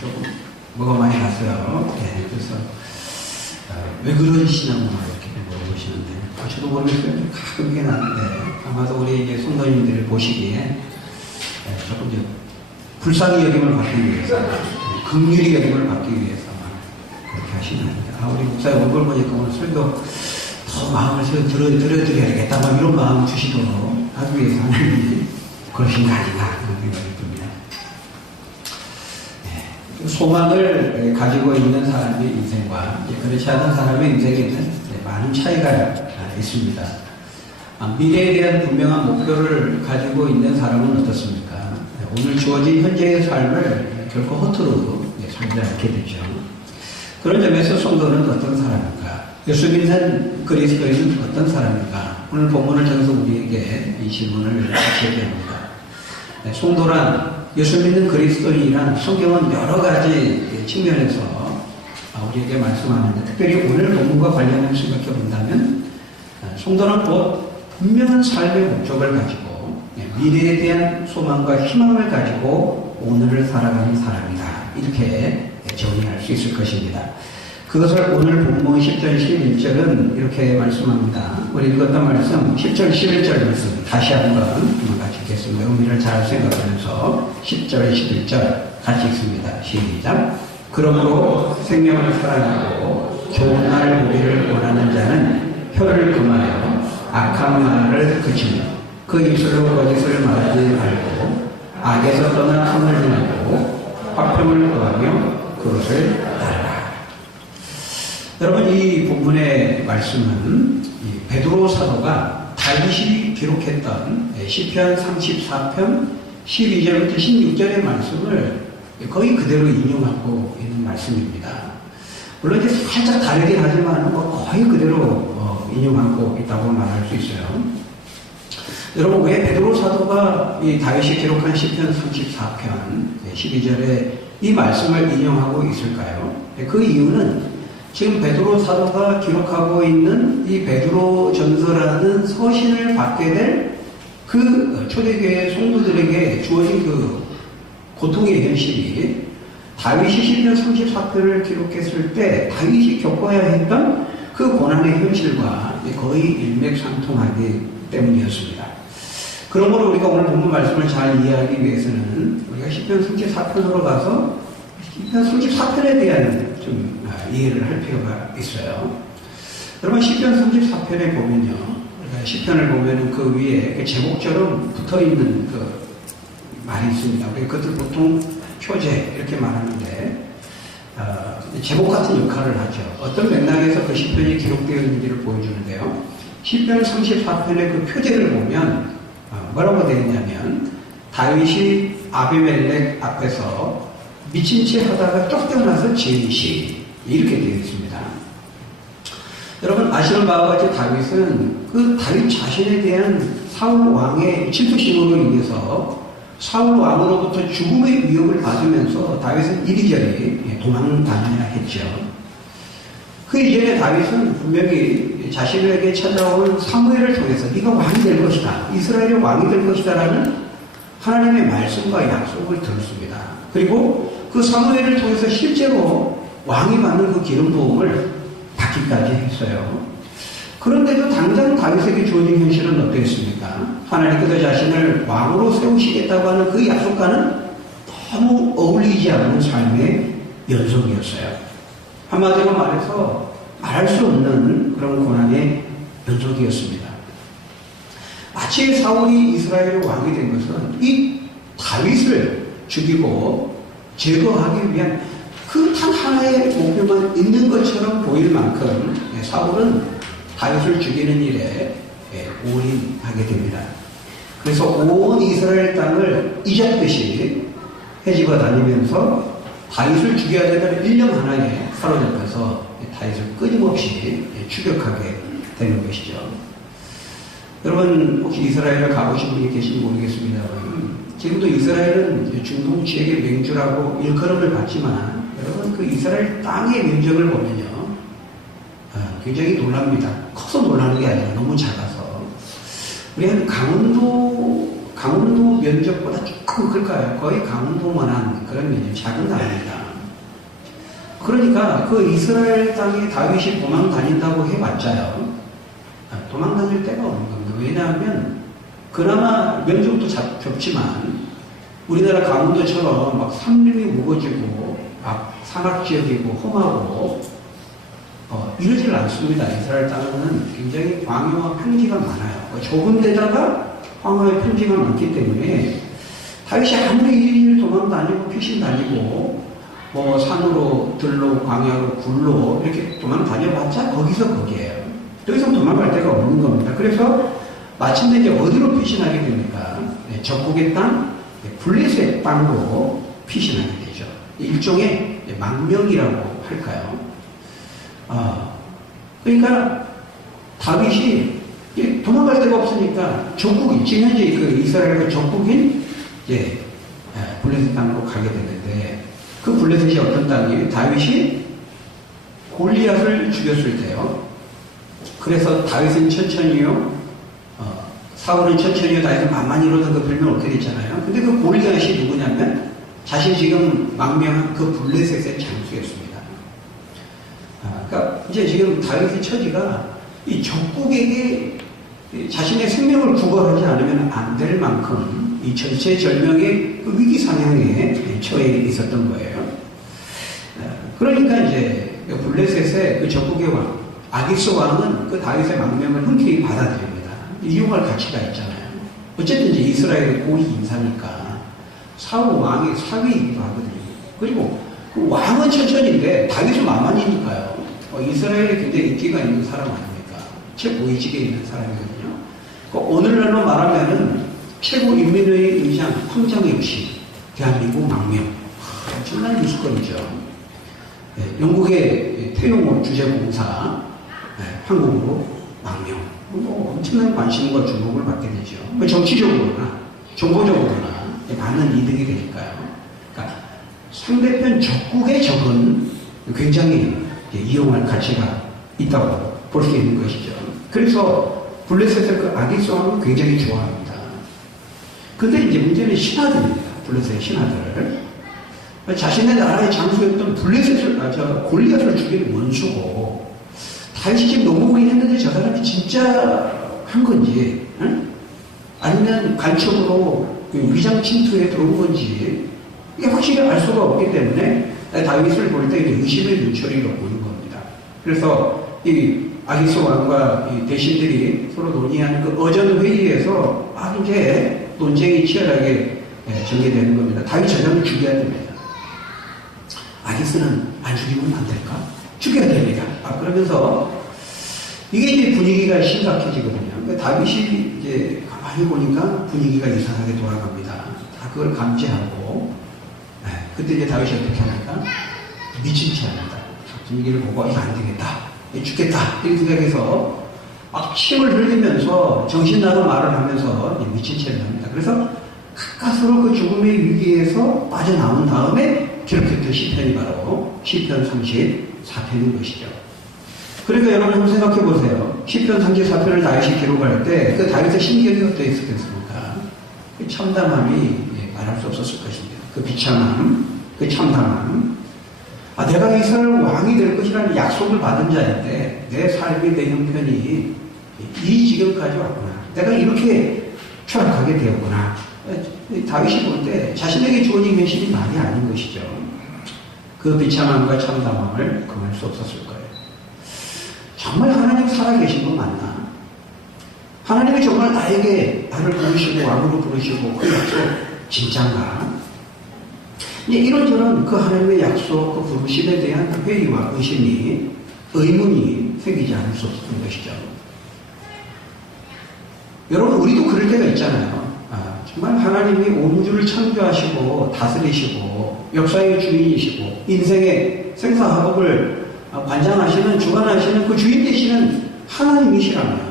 조금 뭐가 많이 났어요. 그래서 왜 그러시냐고 이렇게 물어보시는데 저도 모르겠어요. 가끔 이게 나는데 아마도 우리 이제 성도님들을 보시기에 조금 이제 불쌍히 여김을 받기 위해서 긍휼히 여김을 받기 위해서 그렇게 하시는 겁니다. 우리 목사님 얼굴 보니까 오늘 설교 더 마음을 들어드려야겠다 이런 마음 주시도록 하기 위해서 하나님이 그러신 거 아닌가 그런 생각이 듭니다. 소망을 가지고 있는 사람의 인생과 그렇지 않은 사람의 인생에는 많은 차이가 있습니다. 미래에 대한 분명한 목표를 가지고 있는 사람은 어떻습니까? 오늘 주어진 현재의 삶을 결코 허투루 살지 않게 되죠. 그런 점에서 성도는 어떤 사람인가? 예수 믿는 그리스도인은 어떤 사람인가? 오늘 본문을 통해서 우리에게 이 질문을 하시게 합니다. 성도란 예수 믿는 그리스도인이란 성경은 여러 가지 측면에서 우리에게 말씀하는데 특별히 오늘 본문과 관련해서 생각해 본다면 성도는 곧 분명한 삶의 목적을 가지고 미래에 대한 소망과 희망을 가지고 오늘을 살아가는 사람이다. 이렇게 정의할 수 있을 것입니다. 그것을 오늘 본문 10절 11절은 이렇게 말씀합니다. 우리 읽었던 말씀 10절 11절 말씀 다시 한번 같이 읽겠습니다. 의미를 잘 생각하면서 10절 11절 같이 읽습니다. 시작. 그러므로 생명을 사랑하고 좋은 날 보기를 원하는 자는 혀를 금하여 악한 말을 그치며 그 입술로 거짓을 말하지 말고 악에서 떠나 선을 행하고 화평을 구하며 그것을 따르라. 여러분 이 본문의 말씀은 베드로 사도가 다윗이 기록했던 시편 34편 12절부터 16절의 말씀을 거의 그대로 인용하고 있는 말씀입니다. 물론 이제 살짝 다르긴 하지만 거의 그대로 인용하고 있다고 말할 수 있어요. 여러분 왜 베드로 사도가 이 다윗이 기록한 시편 34편 12절에 이 말씀을 인용하고 있을까요? 그 이유는 지금 베드로 사도가 기록하고 있는 이 베드로 전서라는 서신을 받게 될 그 초대교회 성도들에게 주어진 그 고통의 현실이 다윗이 시편 34편을 기록했을 때 다윗이 겪어야 했던 그 고난의 현실과 거의 일맥상통하기 때문이었습니다. 그러므로 우리가 오늘 본문 말씀을 잘 이해하기 위해서는 우리가 시편 34편으로 가서 시편 34편에 대한 좀 이해를 할 필요가 있어요. 여러분 시편 34편에 보면요, 우리가 시편을 보면은 그 위에 제목처럼 붙어있는 그 말이 있습니다. 우리 그것을 보통 표제 이렇게 말하는데 제목 같은 역할을 하죠. 어떤 맥락에서 그 시편이 기록되어 있는지를 보여주는데요. 시편 34편의 그 표제를 보면 뭐라고 되어 있냐면 다윗이 아비멜렉 앞에서 미친 채 하다가 쫓겨나서 지은 시 이렇게 되어 있습니다. 여러분 아시는 바와 같이 다윗은 그 다윗 자신에 대한 사울 왕의 질투심으로 인해서 사울 왕으로부터 죽음의 위협을 받으면서 다윗은 이리저리 도망다녀야 했죠. 그 이전에 다윗은 분명히 자신에게 찾아온 사무엘을 통해서 네가 왕이 될 것이다, 이스라엘의 왕이 될 것이다 라는 하나님의 말씀과 약속을 들었습니다. 그리고 그 사무엘을 통해서 실제로 왕이 받는 그 기름 부음을 받기까지 했어요. 그런데도 당장 다윗에게 주어진 현실은 어땠습니까? 하나님께서 자신을 왕으로 세우시겠다고 하는 그 약속과는 너무 어울리지 않는 삶의 연속이었어요. 한마디로 말해서 말할 수 없는 그런 고난의 연속이었습니다. 마치 사울이 이스라엘의 왕이 된 것은 이 다윗을 죽이고 제거하기 위한 그 단 하나의 목표만 있는 것처럼 보일 만큼 사울은 다윗을 죽이는 일에 올인하게 됩니다. 그래서 온 이스라엘 땅을 이적듯이 헤집어 다니면서 다윗을 죽여야 되는 일념 하나에 사로잡혀서 다윗을 끊임없이 추격하게 되는 것이죠. 여러분 혹시 이스라엘을 가보신 분이 계신지 모르겠습니다만 지금도 이스라엘은 중동 지역의 맹주라고 일컬음을 받지만 여러분 그 이스라엘 땅의 면적을 보면요 굉장히 놀랍니다. 커서 놀라는 게 아니라 너무 작아서 우리 한 강원도 강원도 면적보다 조금 클까요? 거의 강원도만한 그런 면적, 작은 나라입니다. 그러니까 그 이스라엘 땅에 다윗이 도망 다닌다고 해봤자요, 도망 다닐 데가 없는 겁니다. 왜냐하면 그나마 면적도 좁지만 우리나라 강원도처럼 막 산림이 무거지고 막 산악지역이고 험하고 이러질 않습니다. 이스라엘 땅은 굉장히 광야와 평지가 많아요. 좁은 데다가 광야와 평지가 많기 때문에 다윗이 아무리 일일 도망 다니고 피신 다니고 뭐 산으로 들로 광야로 굴로 이렇게 도망 다녀봤자 거기서 거기에요. 더 이상 도망갈 데가 없는 겁니다. 그래서 마침내 이제 어디로 피신하게 됩니까? 적국의 땅, 블레셋 땅으로 피신하게 되죠. 일종의 망명이라고 할까요? 그러니까 다윗이 도망갈 데가 없으니까 적국이 지금 현재 그 이스라엘의 적국인 이제 블레셋 땅으로 가게 되는데, 그 블레셋이 어떤 땅이에요? 다윗이 골리앗을 죽였을 때요. 그래서 다윗은 천천히요, 사울은 천천히요, 다윗은 만만히 이러던 그 별명 얻게 됐잖아요. 근데 그 골리앗이 누구냐면 자신 지금 망명한 그 블레셋의 장수였습니다. 그러니까 이제 지금 다윗의 처지가 이 적국에게 자신의 생명을 구걸하지 않으면 안 될 만큼 이 절체절명의 그 위기 상황에 처해 있었던 거예요. 그러니까 이제 블레셋의 그 적국의 왕 아기스 왕은 그 다윗의 망명을 흔쾌히 받아들입니다. 이용할 가치가 있잖아요. 어쨌든 이제 이스라엘의 고위 인사니까 사울 왕의 사위이기도 하거든요. 그리고 그 왕은 천천히인데 다윗은 만만이니까요. 이스라엘에 굉장히 인기가 있는 사람 아닙니까? 최고위직에 있는 사람이거든요. 오늘날로 말하면은 최고 인민회의 의장 황정혜 씨, 대한민국 망명. 엄청난 뉴스거리죠. 영국의 태용호 주재공사, 한국으로 망명. 엄청난 관심과 주목을 받게 되죠. 정치적으로나 정보적으로나 많은 이득이 되니까요. 그러니까 상대편 적국의 적은 굉장히 이용할 가치가 있다고 볼 수 있는 것이죠. 그래서 블레셋의 그 아기스 왕은 굉장히 좋아합니다. 근데 이제 문제는 신하들입니다. 블레셋의 신하들. 자신의 나라의 장수였던 골리앗을 죽인 원수고, 다윗이 지금 넘어오긴 했는데 저 사람이 진짜 한 건지, 아니면 간첩으로 위장 침투에 들어온 건지, 이게 확실히 알 수가 없기 때문에 다윗을 볼 때 의심의 눈초리가 보이는 겁니다. 그래서 이 아기스 왕과 이 대신들이 서로 논의하는 그 어전 회의에서 이제 논쟁이 치열하게 전개되는 겁니다. 다윗 저 사람을 죽여야 됩니다. 아기스는 안 죽이면 안 될까? 죽여야 됩니다. 그러면서 이게 이제 분위기가 심각해지거든요. 그러니까 다윗이 이제 가만히 보니까 분위기가 이상하게 돌아갑니다. 다 그걸 감지하고, 그때 이제 다윗이 어떻게 합니까? 미친 채 합니다. 분위기를 보고 이거 안 되겠다. 죽겠다. 이렇게 생각해서 막 침을 흘리면서 정신 나간 말을 하면서 미친 채를 합니다. 그래서 가까스로 그 죽음의 위기에서 빠져나온 다음에 기록했던 시편이 바로 시편 34편인 것이죠. 그러니까 여러분 한번 생각해 보세요. 시편 34편을 다윗이 기록할 때 그 다윗의 심경이 어떠했겠습니까? 그 참담함이 말할 수 없었을 것입니다. 그 비참함, 그 참담함. 내가 이스라엘 왕이 될 것이라는 약속을 받은 자인데 내 삶의 내 형편이 이 지경까지 왔구나. 내가 이렇게 추락하게 되었구나. 다윗이 볼 때 자신에게 주어진 현실이 말이 아닌 것이죠. 그 비참함과 참담함을 금할 수 없었을 거예요. 정말 하나님 살아계신 거 맞나? 하나님이 정말 나를 부르시고 왕으로 부르시고 그 약속 진짠가? 이런저런 그 하나님의 약속, 그 부르심에 대한 회의와 의문이 생기지 않을 수 없었던 것이죠. 여러분, 우리도 그럴 때가 있잖아요. 정말 하나님이 온 우주를 창조하시고 다스리시고 역사의 주인이시고 인생의 생사화복을 관장하시는, 주관하시는 그 주인 되시는 하나님이시라면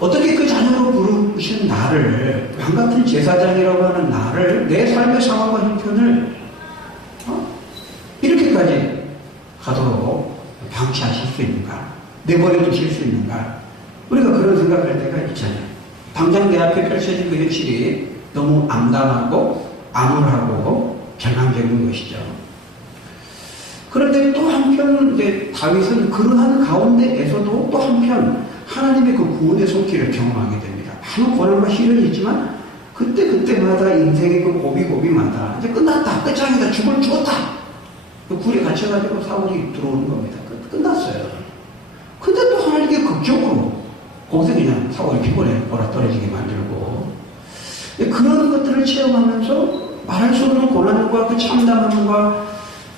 어떻게 그 자녀로 부르신 나를, 왕같은 제사장이라고 하는 나를, 내 삶의 상황과 형편을 이렇게까지 가도록 방치하실 수 있는가? 내버려 두실 수 있는가? 우리가 그런 생각할 때가 있잖아요. 당장 내 앞에 펼쳐진 그 현실이 너무 암담하고 암울하고 절망적인 것이죠. 그런데 또 한편 다윗은 그러한 가운데에서도 또 한편 하나님의 그 구원의 손길을 경험하게 됩니다. 많은 고난과 시련이 있지만 그때마다 인생의 그 고비마다 이제 끝났다, 끝장이다, 죽었다. 그 굴에 갇혀가지고 사울이 들어오는 겁니다. 끝났어요. 근데 또 하나님께 극적으로 거기서 그냥 사울이 피곤해 보라 떨어지게 만들고, 그런 것들을 체험하면서 말할 수 없는 고난과 그 참담함과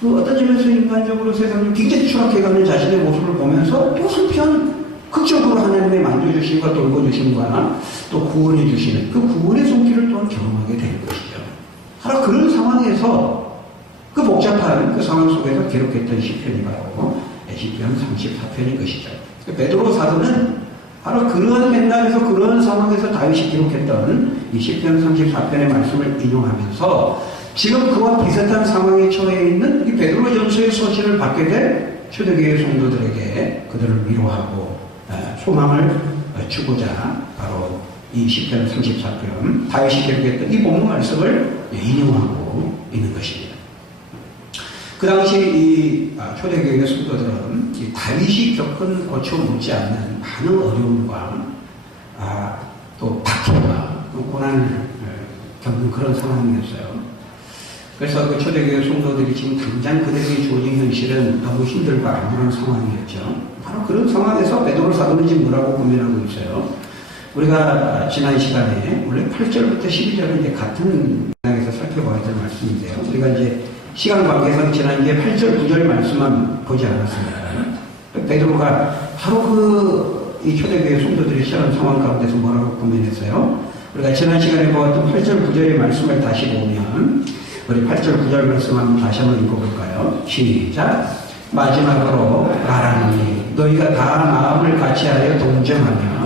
그 어떤 점에서 인간적으로 세상을 굉장히 추락해가는 자신의 모습을 보면서 또 한편 극적으로 하나님의 만져주심과 돌보주심과 또 구원해주시는 그 구원의 손길을 또한 경험하게 되는 것이죠. 바로 그런 상황에서 그 복잡한 그 상황 속에서 기록했던 시편이 바로 시편 34편인 것이죠. 베드로 사도는 바로 그러한 맥락에서 그러한 상황에서 다윗이 기록했던 이 시편 34편의 말씀을 인용하면서 지금 그와 비슷한 상황에 처해 있는 이 베드로전서의 소식을 받게 될 초대교회 성도들에게 그들을 위로하고 소망을 주고자 바로 이 시편 34편 다윗이 기록했던 이 본문 말씀을 인용하고 있는 것입니다. 그 당시 이 초대교회 성도들은 이 다윗이 겪은 고쳐 묻지 않는 많은 어려움과 또 박해와 또 고난을 겪는 그런 상황이었어요. 그래서 그 초대교회 성도들이 지금 당장 그들에게 주어진 현실은 너무 힘들고 암울한 상황이었죠. 바로 그런 상황에서 베드로 사도는 지금 뭐라고 고민하고 있어요. 우리가 지난 시간에 원래 8절부터 12절은 이제 같은 맥락에서 살펴봐야 될 말씀인데요. 우리가 이제 시간 관계상 지난 이제 8절, 9절 말씀만 보지 않았습니다. 베드로가 바로 이 초대교회 성도들이 시작한 상황 가운데서 뭐라고 고민했어요. 우리가 지난 시간에 보았던 8절, 9절의 말씀을 다시 보면 우리 8절, 9절 말씀 한번 다시 한번 읽어볼까요? 시작. 마지막으로 말하노니 너희가 다 마음을 같이하여 동정하며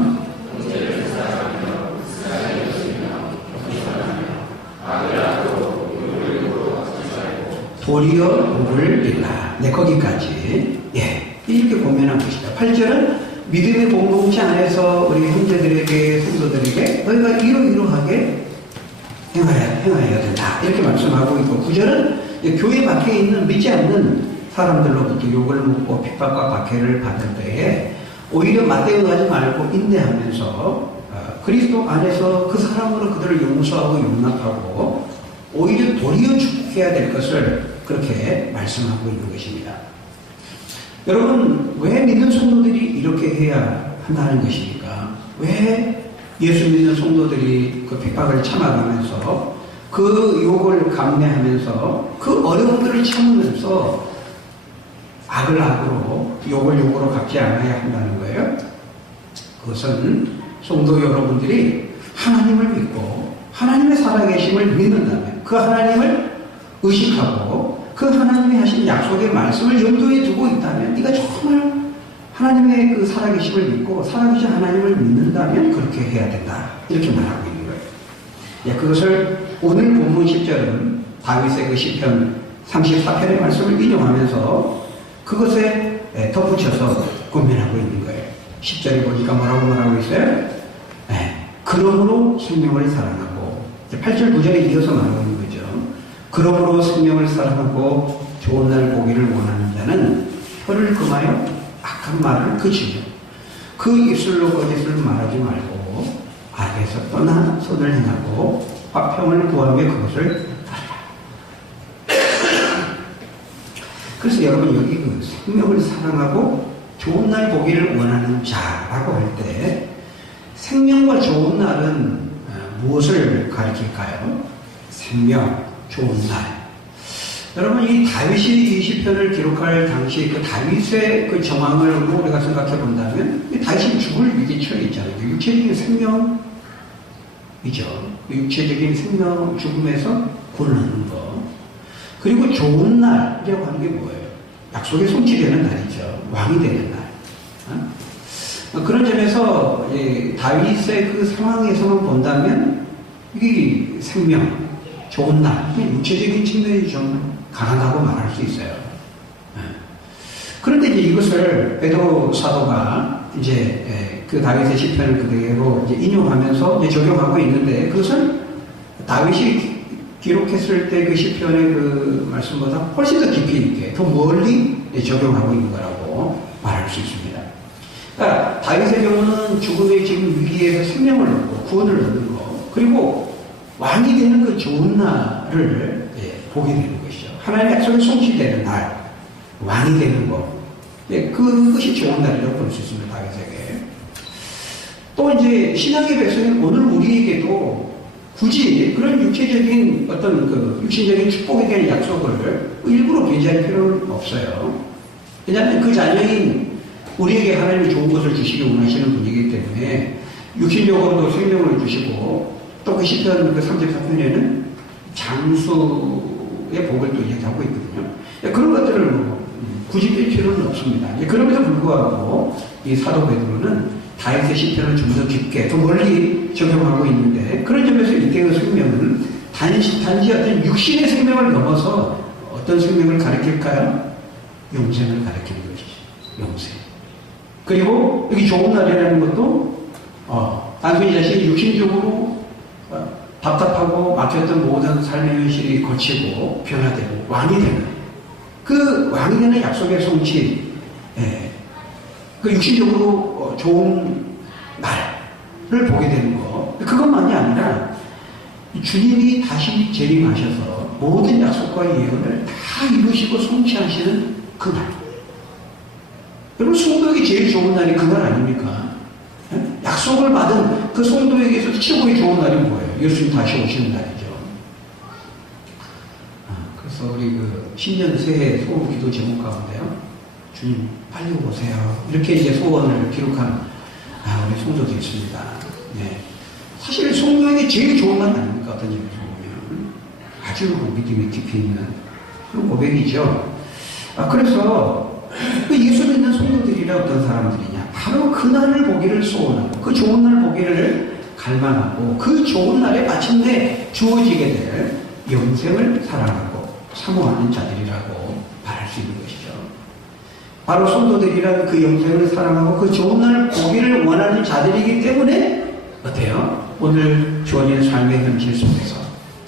도리어 복을 빌라. 네, 거기까지. 예, 이렇게 고민한 것이다. 8절은 믿음의 공동체 안에서 우리 형제들에게, 성도들에게 너희가 이러이러하게 행하여야 된다. 이렇게 말씀하고 있고, 9절은 교회 밖에 있는 믿지 않는 사람들로부터 욕을 먹고 핍박과 박해를 받을 때에 오히려 맞대응하지 말고 인내하면서 그리스도 안에서 그 사랑으로 그들을 용서하고 용납하고 오히려 도리어 축복해야 될 것을 그렇게 말씀하고 있는 것입니다. 여러분, 왜 믿는 성도들이 이렇게 해야 한다는 것입니까? 왜 예수 믿는 성도들이 그 핍박을 참아가면서 그 욕을 감내하면서 그 어려움들을 참으면서 악을 악으로 욕을 욕으로 갚지 않아야 한다는 거예요? 그것은 성도 여러분들이 하나님을 믿고 하나님의 살아계심을 믿는다면 그 하나님을 의식하고 그 하나님이 하신 약속의 말씀을 염두에 두고 있다면 네가 정말 하나님의 그 살아계심을 믿고 살아계신 하나님을 믿는다면 그렇게 해야 된다. 이렇게 말하고 있는 거예요. 예, 그것을 오늘 본문 10절은 다윗의 그 시편 34편의 말씀을 인용하면서 그것에 덧붙여서 고민하고 있는 거예요. 10절에 보니까 뭐라고 말하고 있어요? 그러므로 생명을 사랑하고 8절 9절에 이어서 말하고 있는 거죠. 그러므로 생명을 사랑하고 좋은 날 보기를 원하는 자는 혀를 금하여 악한 말을 그치며 그 입술로 거짓을 말하지 말고 악에서 떠나 선을 행하고 화평을 구하며 그것을 따르라. 그래서 여러분 여기 그 생명을 사랑하고 좋은 날 보기를 원하는 자라고 할 때 생명과 좋은 날은 무엇을 가리킬까요? 생명, 좋은 날. 여러분, 이 다윗이 이 시편을 기록할 당시 그 다윗의 그 정황을 우리가 생각해 본다면 다윗이 죽을 위기에 처해 있잖아요. 육체적인 생명이죠. 육체적인 생명 죽음에서 구원하는 거. 그리고 좋은 날이라고 하는 게 뭐예요? 약속의 성취되는 날이죠. 왕이 되는 날. 그런 점에서 다윗의 그 상황에서만 본다면 이게 생명, 좋은 날, 육체적인 측면이 좀 강하다고 말할 수 있어요. 그런데 이제 이것을 베드로 사도가 이제 그 다윗의 시편을 그대로 이제 인용하면서 이제 적용하고 있는데 그것은 다윗이 기록했을 때 그 시편의 그 말씀보다 훨씬 더 깊이 있게 더 멀리 적용하고 있는 거라고 말할 수 있습니다. 그러니까 다윗의 경우는 죽음의 지금 위기에서 생명을 얻고 구원을 얻는 거 그리고 왕이 되는 그 좋은 날을 보게 되는 것이죠. 하나님의 약속이 성취되는 날 왕이 되는 거 그것이 좋은 날이라고 볼 수 있습니다. 다윗에게. 또 이제 신앙의 백성은 오늘 우리에게도 굳이 그런 육체적인 어떤 그 육신적인 축복에 대한 약속을 일부러 배제할 필요는 없어요. 왜냐하면 그 자녀인 우리에게 하나님이 좋은 것을 주시기 원하시는 분이기 때문에 육신적으로도 생명을 주시고 또 그 시편 그 34편에는 장수의 복을 또 얘기하고 있거든요. 그런 것들을 뭐 굳이 뺄 필요는 없습니다. 그럼에도 불구하고 이 사도 베드로는 다윗의 시편을 좀 더 깊게, 더 멀리 적용하고 있는데 그런 점에서 이때의 생명은 단지 어떤 육신의 생명을 넘어서 어떤 생명을 가리킬까요? 영생을 가리키는 것이죠. 영생. 그리고 여기 좋은 날이라는 것도 단순히 자신이 육신적으로 답답하고 막혔던 모든 삶의 현실이 거치고 변화되고 왕이 되는 그 왕이 되는 약속의 성취 그 육신적으로 좋은 날을 보게 되는 거 그것만이 아니라 주님이 다시 재림하셔서 모든 약속과 예언을 다 이루시고 성취하시는 그 날 여러분 성도에게 제일 좋은 날이 그 날 아닙니까? 약속을 받은 그 성도에게서 최고의 좋은 날이 뭐예요? 예수님 다시 오시는 날이죠. 그래서 우리 그 신년 새해 소원 기도 제목 가운데요. 주님 빨리 오세요. 이렇게 이제 소원을 기록한 우리 성도도 있습니다. 네. 사실 성도에게 제일 좋은 날 아닙니까? 어떤 점에서 보면 아주 믿음이 깊이 있는 그런 고백이죠. 그래서 그 예수 믿는 성도들이라 어떤 사람들이냐? 바로 그 날을 보기를 소원하고 그 좋은 날 보기를 갈망하고 그 좋은 날에 마침내 주어지게 될 영생을 사랑하고 사모하는 자들이라고 말할 수 있는 것이죠. 바로 성도들이란 그 영생을 사랑하고 그 좋은 날 보기를 원하는 자들이기 때문에 어때요? 오늘 주어진 삶의 현실 속에서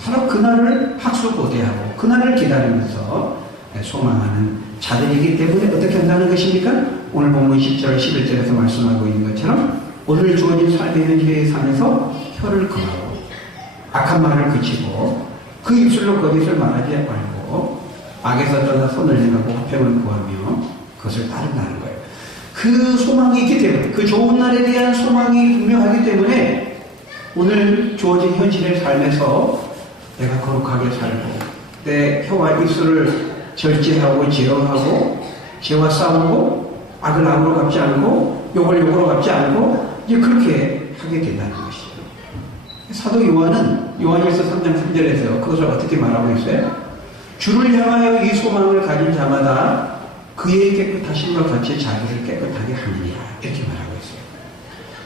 바로 그날을 학수고대하고 그날을 기다리면서 소망하는 자들이기 때문에 어떻게 한다는 것입니까? 오늘 본문 10절 11절에서 말씀하고 있는 것처럼 오늘 주어진 삶의 현실의 삶에서 혀를 금하고 악한 말을 그치고 그 입술로 거짓을 말하지 말고 악에서 떠나 손을 행하고 화평을 구하며 그것을 따른다는 거예요. 그 소망이 있기 때문에 그 좋은 날에 대한 소망이 분명하기 때문에 오늘 주어진 현실의 삶에서 내가 거룩하게 살고 내 혀와 입술을 절제하고 제어하고 죄와 싸우고 악을 악으로 갚지 않고 욕을 욕으로 갚지 않고 이제 그렇게 하게 된다는 것이죠. 사도 요한일서 3장 3절에서 그것을 어떻게 말하고 있어요? 주를 향하여 이 소망을 가진 자마다 그의 깨끗하심과 같이 자기를 깨끗하게 하느니라 이렇게 말하고 있어요.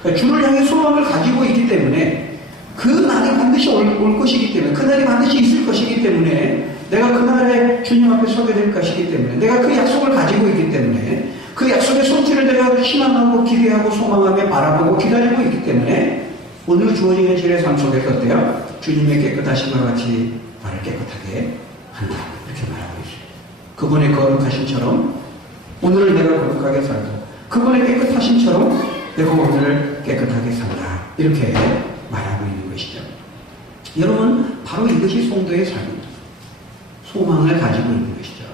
그러니까 주를 향해 소망을 가지고 있기 때문에 그 날이 반드시 올 것이기 때문에 그 날이 반드시 있을 것이기 때문에 내가 그 날에 주님 앞에 서게 될 것이기 때문에 내가 그 약속을 가지고 있기 때문에 그 약속의 성취를 내가 희망하고 기대하고 소망하며 바라보고 기다리고 있기 때문에 오늘 주어진 현실의 삶 속에서 어때요? 주님의 깨끗하심과 같이 나를 깨끗하게 한다 이렇게 말하고 있어요. 그분의 거룩하심처럼 오늘을 내가 거룩하게 살고 그분의 깨끗하심처럼 내가 오늘을 깨끗하게 산다 이렇게 말하고 있는 것이죠. 여러분 바로 이것이 성도의 삶입니다. 소망을 가지고 있는 것이죠.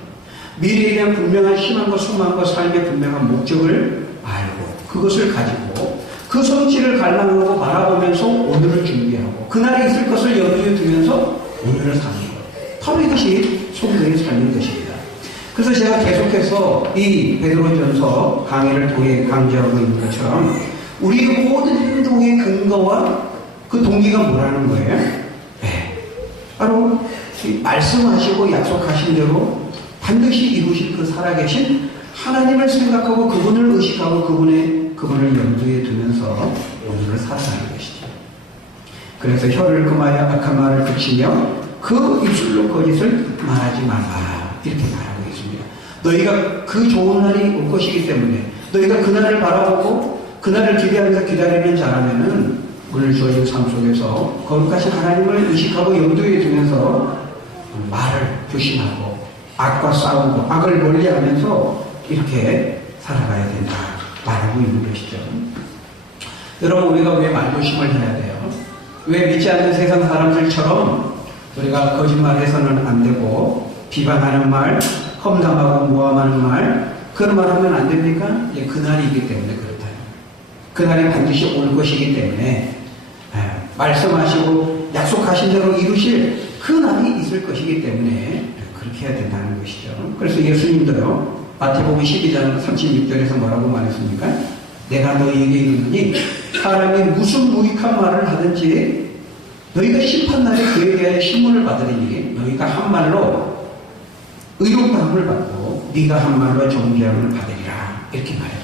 미래에 대한 분명한 희망과 소망과 삶의 분명한 목적을 알고 그것을 가지고 그 성취를 갈망하고 바라보면서 오늘을 준비하고 그날에 있을 것을 염두에 두면서 오늘을 사는 것. 바로 이것이 성도의 삶인 것입니다. 그래서 제가 계속해서 이 베드로전서 강의를 통해 강조하고 있는 것처럼 우리의 모든 행동의 근거와 그 동기가 뭐라는 거예요? 네. 바로 말씀하시고 약속하신 대로 반드시 이루실 그 살아계신 하나님을 생각하고 그분을 의식하고 그분을 염두에 두면서 오늘을 살아가는 것이죠. 그래서 혀를 금하여 악한 말을 그치며 그 입술로 거짓을 말하지 말라 이렇게 말하고 있습니다. 너희가 그 좋은 날이 올 것이기 때문에 너희가 그 날을 바라보고 그날을 기대하면서 기다리는 자라면은 오늘 주어진 삶 속에서 거룩하신 하나님을 의식하고 염두에 두면서 말을 조심하고 악과 싸우고 악을 멀리하면서 이렇게 살아가야 된다 말하고 있는 것이죠. 여러분, 우리가 왜 말조심을 해야 돼요? 왜 믿지 않는 세상 사람들처럼 우리가 거짓말해서는 안 되고 비방하는 말, 험담하고 모함하는 말, 그런 말 하면 안 됩니까? 예, 그날이 있기 때문에 그렇다. 그날이 반드시 올 것이기 때문에 말씀하시고 약속하신 대로 이루실 그 날이 있을 것이기 때문에 그렇게 해야 된다는 것이죠. 그래서 예수님도요, 마태복음 12장 36절에서 뭐라고 말했습니까? 내가 너희에게 이르노니 사람이 무슨 무익한 말을 하든지 너희가 심판날에 그에 대하여 신문을 받으리니 너희가 한 말로 의롭다함을 받고 네가 한 말로 정죄함을 받으리라, 이렇게 말했어요.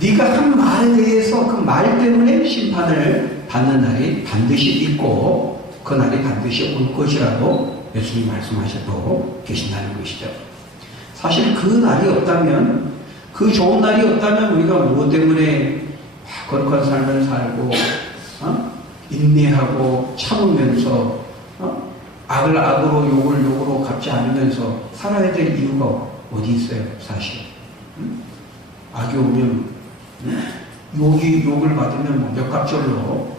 네가 한 말에 대해서 그 말 때문에 심판을 받는 날이 반드시 있고 그 날이 반드시 올 것이라고 예수님이 말씀하시고 계신다는 것이죠. 사실 그 날이 없다면, 그 좋은 날이 없다면 우리가 무엇 때문에 거룩한 삶을 살고 인내하고 참으면서 악을 악으로 욕을 욕으로 갚지 않으면서 살아야 될 이유가 어디 있어요? 사실 악이 오면 욕을 받으면 몇 갑절로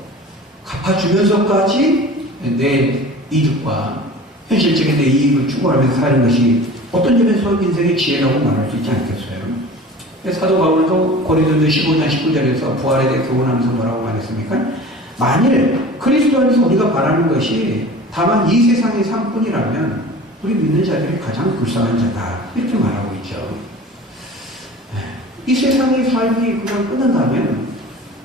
갚아주면서까지 내 이득과 현실적인 내 이익을 추구하면서 사는 것이 어떤 점에서 인생의 지혜라고 말할 수 있지 않겠어요? 사도 바울도 고린도전서 15장 19절에서 부활에 대해 교훈하면서 뭐라고 말했습니까? 만일 그리스도 안에서 우리가 바라는 것이 다만 이 세상의 삶뿐이라면 우리 믿는 자들이 가장 불쌍한 자다, 이렇게 말하고 있죠. 이 세상의 삶이 그냥 끝난다면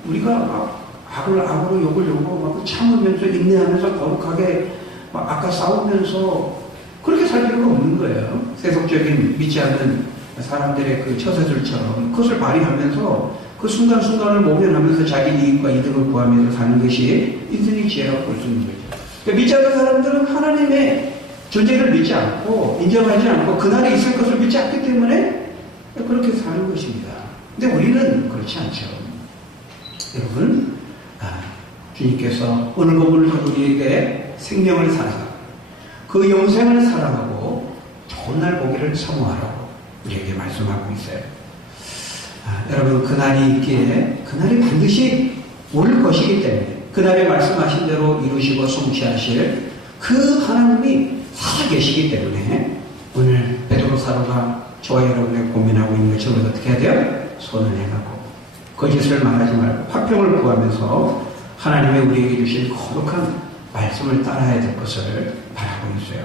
우리가 막 악으로 욕을 욕하고 막 참으면서 인내하면서 거룩하게 막 악과 싸우면서 그렇게 살 필요가 없는 거예요. 세속적인 믿지 않는 사람들의 그 처세술처럼 그것을 발휘하면서 그 순간순간을 모면하면서 자기 이익과 이득을 구하면서 사는 것이 인생의 지혜라고 볼 수 있는 거죠. 그러니까 믿지 않는 사람들은 하나님의 존재를 믿지 않고 인정하지 않고 그날에 있을 것을 믿지 않기 때문에 그렇게 사는 것입니다. 근데 우리는 그렇지 않죠. 여러분, 주님께서 오늘 본문을 통해 우리에게 생명을 사랑하고 그 영생을 사랑하고 좋은 날 보기를 사모하라고 우리에게 말씀하고 있어요. 여러분, 그날이 있기에 그날이 반드시 올 것이기 때문에 그날에 말씀하신 대로 이루시고 성취하실 그 하나님이 살아계시기 때문에 오늘 베드로 사도가 저와 여러분의 고민하고 있는 것처럼 어떻게 해야 돼요? 손을 행하고 거짓을 말하지 말고 화평을 구하면서 하나님의 우리에게 주신 거룩한 말씀을 따라야 될 것을 바라고 있어요.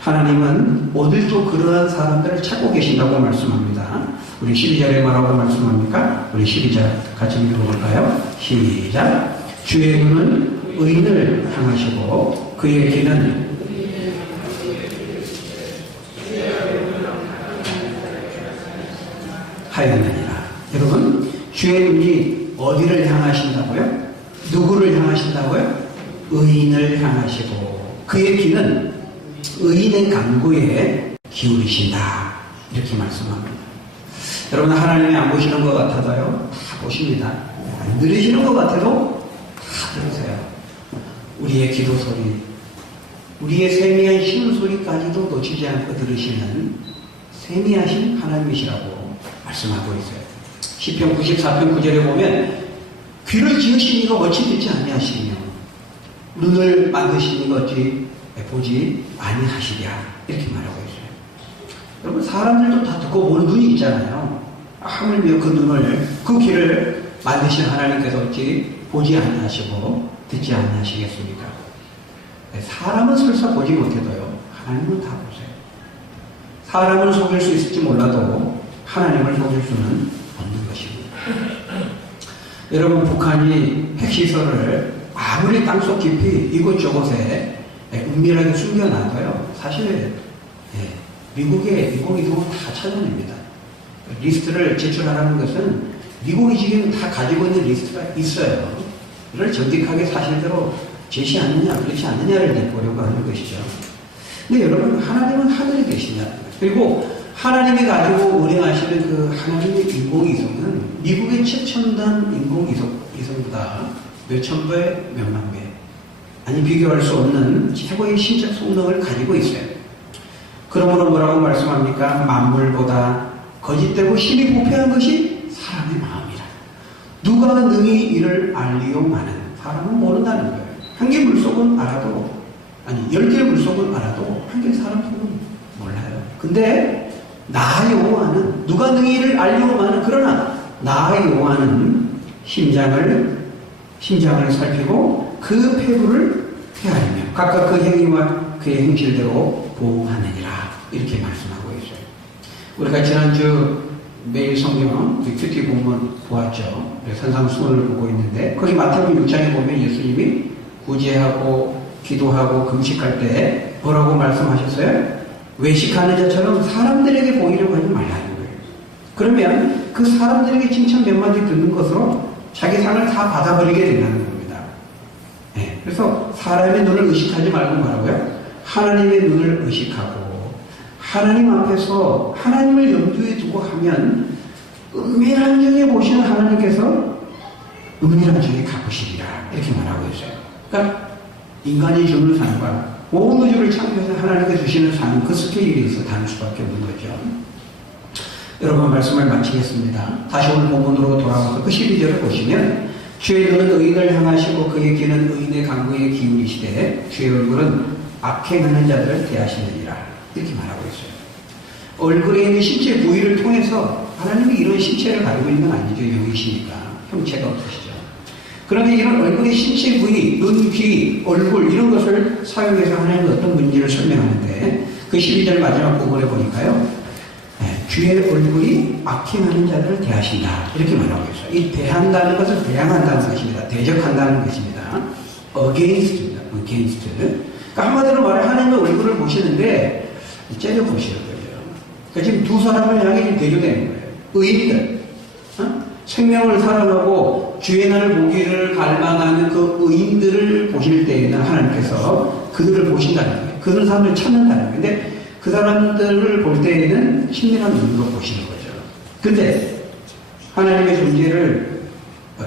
하나님은 오늘도 그러한 사람들을 찾고 계신다고 말씀합니다. 우리 12절에 뭐라고 말씀합니까? 우리 12절 같이 읽어볼까요? 시작. 주의 눈은 의인을 향하시고 그의 귀는 하였느니라. 여러분, 주의 눈이 어디를 향하신다고요? 누구를 향하신다고요? 의인을 향하시고 그의 귀는 의인의 간구에 기울이신다, 이렇게 말씀합니다. 여러분, 하나님이 안 보시는 것 같아도요, 다 보십니다. 안 들으시는 것 같아도 다 들으세요. 우리의 기도 소리, 우리의 세미한 신음 소리까지도 놓치지 않고 들으시는 세미하신 하나님이시라고 말씀하고 있어요. 시편 94편 9절에 보면 귀를 지으시니가 어찌 듣지 아니하시며 눈을 만드시니가 어찌 보지 아니하시랴, 이렇게 말하고 있어요. 여러분, 사람들도 다 듣고 보는 눈이 있잖아요. 하물며 그 눈을, 그 귀를 만드신 하나님께서 어찌 보지 아니하시고 듣지 아니하시겠습니까? 사람은 설사 보지 못해도요, 하나님은 다 보세요. 사람을 속일 수 있을지 몰라도 하나님을 속일 수는 없는 것입니다. 여러분, 북한이 핵시설을 아무리 땅속 깊이 이곳저곳에 은밀하게 숨겨놔도요, 사실 미국이 또 다 찾아냅니다. 리스트를 제출하라는 것은 미국이 지금 다 가지고 있는 리스트가 있어요. 이를 정직하게 사실대로 제시하느냐 그렇지 않느냐를 보려고 하는 것이죠. 근데 여러분, 하나님은 하늘에 계신다. 그리고 하나님이 가지고 운행하시는 그 하나님의 인공위성은 미국의 최첨단 인공위성보다 몇천 배, 몇만 배, 아니 비교할 수 없는 최고의 신적 성능을 가지고 있어요. 그러므로 뭐라고 말씀합니까? 만물보다 거짓되고 힘이 부패한 것이 사람의 마음이라. 누가 능히 이를 알리오마는 사람은 모른다는 거예요. 한 개 물속은 알아도, 아니 10개 물속은 알아도 한 개 사람 속은 몰라요. 근데 나 여호와는, 누가 능히 이를 알리오마는, 그러나 나 여호와는 심장을 살피고 그 폐부를 헤아리며 각각 그 행위와 그의 행실대로 보응하느니라, 이렇게 말씀하고 있어요. 우리가 지난주 매일 성경 큐티 본문 보았죠. 산상수훈을 보고 있는데 거기 마태복음 6장에 보면 예수님이 구제하고 기도하고 금식할 때 뭐라고 말씀하셨어요? 외식하는 자처럼 사람들에게 보이려고 하지 말라는 거예요. 그러면 그 사람들에게 칭찬 몇 마디 듣는 것으로 자기 상을 다 받아버리게 된다는 겁니다. 네, 그래서 사람의 눈을 의식하지 말고 뭐라고요? 하나님의 눈을 의식하고 하나님 앞에서 하나님을 염두에 두고 하면 은밀한 중에 보시는 하나님께서 은밀한 중에 갚으시리라, 이렇게 말하고 있어요. 그러니까 인간이 주는 삶과 온 우주를 창조해서 하나님께 주시는 삶, 그 스케일이 있어 다를 수밖에 없는 거죠. 여러분, 말씀을 마치겠습니다. 다시 오늘 본문으로 돌아와서 그 12절을 보시면 주의 눈은 의인을 향하시고 그의 귀는 의인의 강구에 기울이시되 주의 얼굴은 악행하는 자들을 대하시느니라, 이렇게 말하고 있어요. 얼굴에 있는 신체 부위를 통해서 하나님이 이런 신체를 가지고 있는 건 아니죠. 영이시니까 형체가 없으시죠. 그러면 이런 얼굴의 신체 부위, 눈, 귀, 얼굴 이런 것을 사용해서 하나님은 어떤 문제를 설명하는데 그 12절 마지막 부분에 보니까요, 주의 얼굴이 악행하는 자들을 대하신다, 이렇게 말하고 있어요. 이 대한다는 것은 대항한다는 것입니다. 대적한다는 것입니다. against입니다. against. 그러니까 한마디로 말해 하나님의 얼굴을 보시는데 째려보시는 거예요. 그러니까 지금 두 사람을 향해 대조되는 거예요. 의인들, 생명을 사랑하고 주의 날 보기를 갈망하는 그 의인들을 보실 때에는 하나님께서 그들을 보신다는 거예요. 그 사람을 찾는다는 거예요. 근데 그 사람들을 볼 때에는 친밀한 눈으로 보시는 거죠. 근데 하나님의 존재를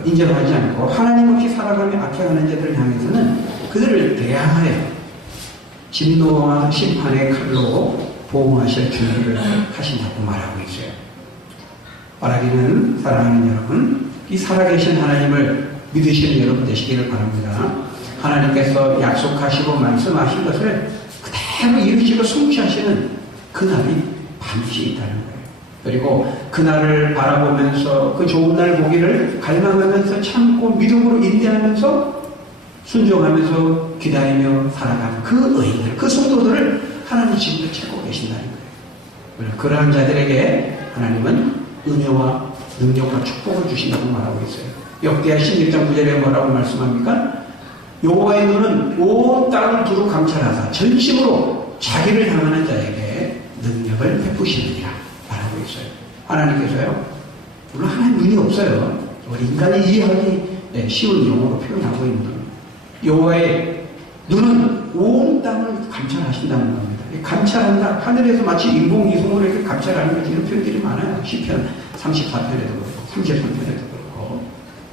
인정하지 않고 하나님 없이 살아가며 악행하는 자들을 향해서는 그들을 대항하여 진노와 심판의 칼로 보응하실 준비를 하신다고 말하고 있어요. 말하기는, 사랑하는 여러분, 이 살아계신 하나님을 믿으시는 여러분 되시기를 바랍니다. 하나님께서 약속하시고 말씀하신 것을 그대로 이루시고 성취하시는 그날이 반드시 있다는 거예요. 그리고 그날을 바라보면서 그 좋은 날 보기를 갈망하면서 참고 믿음으로 인내하면서 순종하면서 기다리며 살아가는 그 의인들, 그 성도들을 하나님 지금도 찾고 계신다는 거예요. 그러한 자들에게 하나님은 은혜와 능력과 축복을 주신다고 말하고 있어요. 역대하 16장 9절에 뭐라고 말씀합니까? 여호와의 눈은 온 땅을 두루 감찰하사 전심으로 자기를 향하는 자에게 능력을 베푸시느니라 말하고 있어요. 하나님께서요, 물론 하나님 눈이 없어요. 우리 인간이 이해하기 쉬운 용어로 표현하고 있는 분. 여호와의 눈은 온 땅을 감찰하신다는 겁니다. 감찰한다. 하늘에서 마치 인공위성으로 이렇게 감찰하는 것, 이런 표현들이 많아요. 시편 34편에도 그렇고 33편에도 그렇고.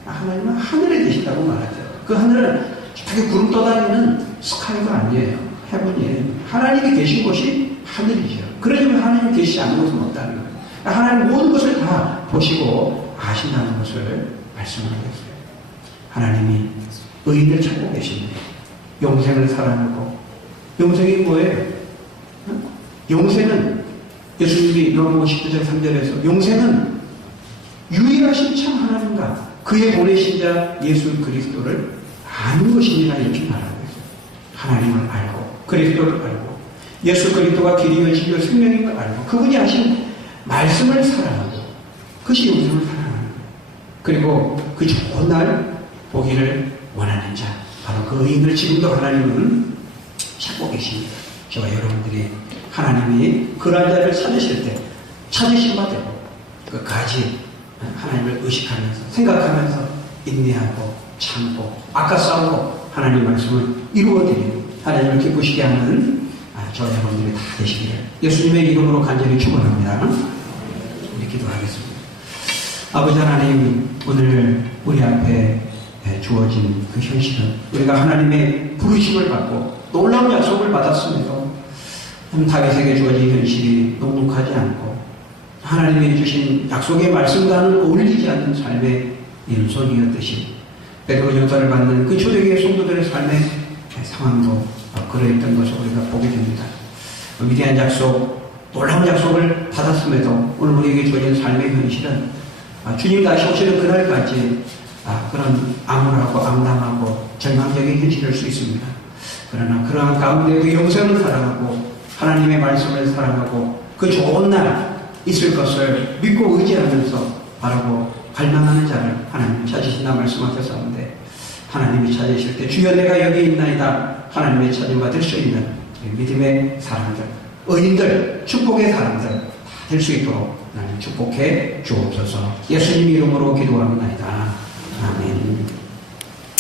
하나님은 하늘에 계신다고 말하죠. 그 하늘은 저기 구름 떠다니는 스카이가 아니에요. 헤븐이에요. 하나님이 계신 곳이 하늘이죠. 그러려면 하나님이 계시지 않는 곳은 없다는 거예요. 하나님 모든 것을 다 보시고 아신다는 것을 말씀하고 있어요. 하나님이 의인을 찾고 계십니다. 영생을 사랑하고, 영생이 뭐예요? 영생은 예수님이 요한복음 19장 3절에서 영생은 유일하신 참 하나님과 그의 보내신 자 예수 그리스도를 아는 것입니다, 이렇게 말하고 있어요. 하나님을 알고 그리스도를 알고 예수 그리스도가 길이요 진리요 생명인 걸 알고 그분이 하신 말씀을 사랑하고, 그것이 영생을 사랑하는 거예요. 그리고 그 좋은 날 보기를 원하는 자, 바로 그 의인을 지금도 하나님은 찾고 계십니다. 저와 여러분들이 하나님이 그런 자를 찾으실 때 찾으신 바 되고 끝까지 하나님을 의식하면서 생각하면서 인내하고 참고 아까 싸우고 하나님 말씀을 이루어드리는, 하나님을 기쁘시게 하는 저 여러분들이 다 되시기를 예수님의 이름으로 간절히 축원합니다. 우리 기도하겠습니다. 아버지 하나님, 오늘 우리 앞에 주어진 그 현실은 우리가 하나님의 부르심을 받고 놀라운 약속을 받았음에도 다윗에게 주어진 현실이 녹록하지 않고 하나님이 주신 약속의 말씀과는 어울리지 않는 삶의 일손이었듯이 베드로 전서를 받는 그 초대교회 성도들의 삶의 상황도 그러했던 것을 우리가 보게 됩니다. 위대한 약속, 놀라운 약속을 받았음에도 오늘 우리에게 주어진 삶의 현실은 주님 다시 오시는 그날까지 그런 암울하고 암담하고 절망적인 현실일 수 있습니다. 그러나 그러한 가운데에도 영생을 사랑하고 하나님의 말씀을 사랑하고 그 좋은 날 있을 것을 믿고 의지하면서 바라고 갈망하는 자를 하나님 찾으신다 말씀하셨었는데, 하나님이 찾으실 때 주여 내가 여기 있나이다 하나님의 찾음 받을 수 있는 믿음의 사람들, 의인들, 축복의 사람들 다 될 수 있도록 하나님 축복해 주옵소서. 예수님 이름으로 기도합니다. 아멘.